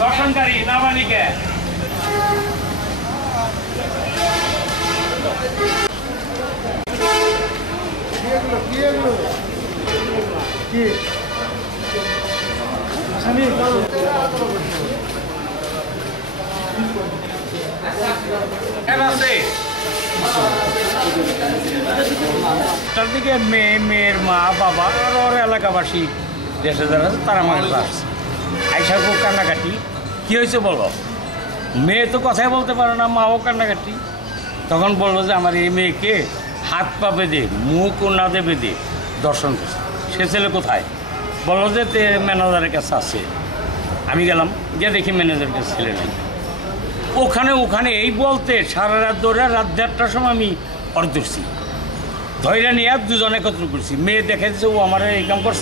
দর্শনকারী নাবালিকা চারদিকে মেয়ের মা বাবা আর ওর এলাকাবাসী দেশে যারা আছে তারা আমার কাছে আসছে আইসা খুব কান্নাকাটি কী হয়েছে বলো মেয়ে তো কথাই বলতে পারে না মাও কান্নাকাটি তখন বললো যে আমার এই মেয়েকে হাত পা বেঁধে মুখ ও না দিয়ে বেঁধে দর্শন করছে সে ছেলে কোথায় বললো যে ম্যানেজারের কাছে আছে আমি গেলাম গিয়ে দেখি ম্যানেজারের কাছে ছেলে নেই ওখানে এই বলতে সারা রাত ধরে রাত 1:30টার সময় আমি ধরছি ধৈর্য নিয়ে দুজনে একত্র করছি মেয়ে দেখেছে ও আমার এই কাম করছে